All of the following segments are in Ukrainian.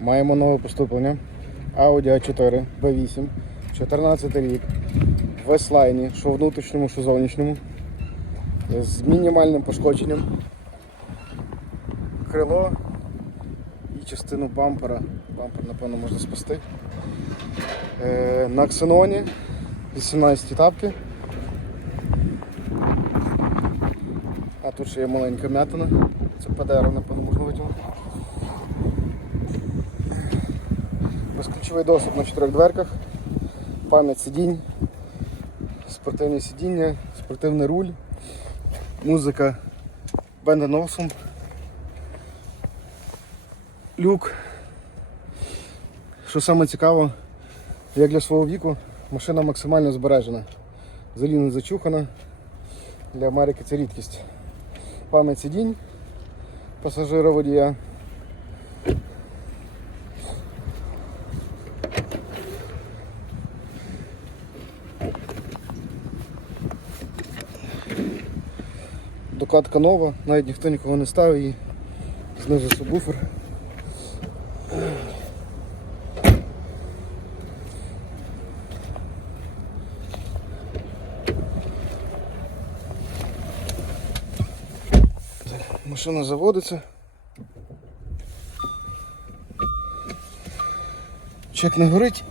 Маємо нове поступлення. Audi A4 B8, 14 рік. В S-Line, що внутрішньому, що зовнішньому. З мінімальним пошкодженням. Крило і частину бампера. Бампер, напевно, можна спасти. Е, на ксеноні 18 тапки. А тут ще є маленька м'ятина. Це ПДР, напевно, можна витягнути. Безключовий доступ на чотирьох дверках, пам'ять сидінь, спортивне сидіння, спортивний руль, музика Olufsen, люк. Що саме цікаво, як для свого віку, машина максимально збережена. Взагалі не зачухана. Для Америки це рідкість. Пам'ять сидінь пасажира водія. Докладка нова, навіть ніхто нікого не ставив її. Знизу субвуфер. Машина заводиться. Чек не горить.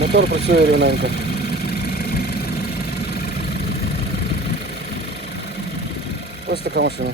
Мотор працює рівненько. Ось така машина.